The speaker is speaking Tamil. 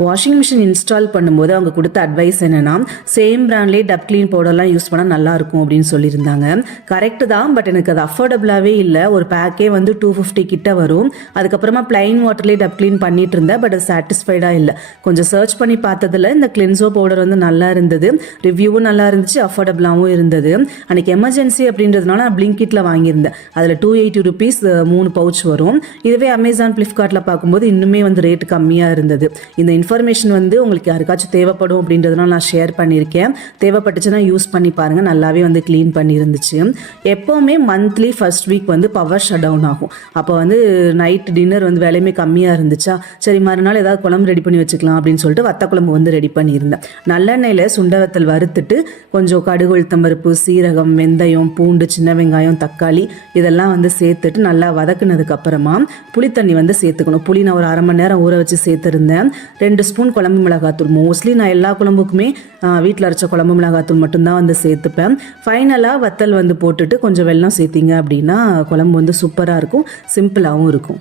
வாஷிங் மிஷின் இன்ஸ்டால் பண்ணும்போது அவங்க கொடுத்த அட்வைஸ் என்னன்னா, சேம் பிராண்ட்லேயே டப் கிளீன் பவுடர்லாம் யூஸ் பண்ணால் நல்லா இருக்கும் அப்படின்னு சொல்லியிருந்தாங்க. கரெக்டு தான், பட் எனக்கு அது அஃபோர்டபுளாகவே இல்லை. ஒரு பேக்கே வந்து 250 கிட்ட வரும். அதுக்கப்புறமா பிளைன் வாட்டர்லேயே டப் கிளீன் பண்ணிட்டு இருந்தேன், பட் அது சாட்டிஸ்ஃபைடாக இல்லை. கொஞ்சம் சர்ச் பண்ணி பார்த்ததில் இந்த கிளென்சோ பவுடர் வந்து நல்லா இருந்தது, ரிவ்யூவும் நல்லா இருந்துச்சு, அஃபோர்டபுளாகவும் இருந்தது. அன்றைக்கி எமர்ஜென்சி அப்படின்றதுனால நான் பிளிங்கிட்டில் வாங்கியிருந்தேன். அதில் 280 ருபீஸ் 3 பவுச் வரும். இதுவே அமேசான் ஃப்ளிப்கார்ட்டில் பார்க்கும்போது இன்னுமே வந்து ரேட் கம்மியாக இருந்தது. இந்த இன்ஃபர்மேஷன் வந்து உங்களுக்கு யாருக்காச்சும் தேவைப்படும் அப்படின்றதுனால நான் ஷேர் பண்ணியிருக்கேன். தேவைப்பட்டுச்சுன்னா யூஸ் பண்ணி பாருங்கள். நல்லாவே வந்து க்ளீன் பண்ணி இருந்துச்சு. எப்போவுமே மந்த்லி ஃபர்ஸ்ட் வீக் வந்து பவர் ஷட் டவுன் ஆகும். அப்போ வந்து நைட் டின்னர் வந்து வேலையுமே கம்மியாக இருந்துச்சா, சரி மறுநாள் ஏதாவது குழம்பு ரெடி பண்ணி வச்சுக்கலாம் அப்படின்னு சொல்லிட்டு வத்த குழம்பு வந்து ரெடி பண்ணியிருந்தேன். நல்லெண்ணெயில் சுண்டவத்தல் வறுத்துட்டு கொஞ்சம் கடுகு, உளுத்தம்பருப்பு, சீரகம், வெந்தயம், பூண்டு, சின்ன வெங்காயம், தக்காளி இதெல்லாம் வந்து சேர்த்துட்டு நல்லா வதக்குனதுக்கு அப்புறமா புளித்தண்ணி வந்து சேர்த்துக்கணும். புளி நான் ஒரு அரை மணி நேரம் ஊற வச்சு சேர்த்துருந்தேன். 2 ஸ்பூன் குழம்பு மிளகாத்தூள். மோஸ்ட்லி நான் எல்லா குழம்புக்குமே வீட்டில் அரைச்ச குழம்பு மிளகாத்தூள் மட்டும்தான் வந்து சேர்த்துப்பேன். ஃபைனலாக வத்தல் வந்து போட்டுட்டு கொஞ்சம் வெல்லம் சேர்த்திங்க அப்படின்னா குழம்பு வந்து சூப்பராக இருக்கும், சிம்பிளாகவும் இருக்கும்.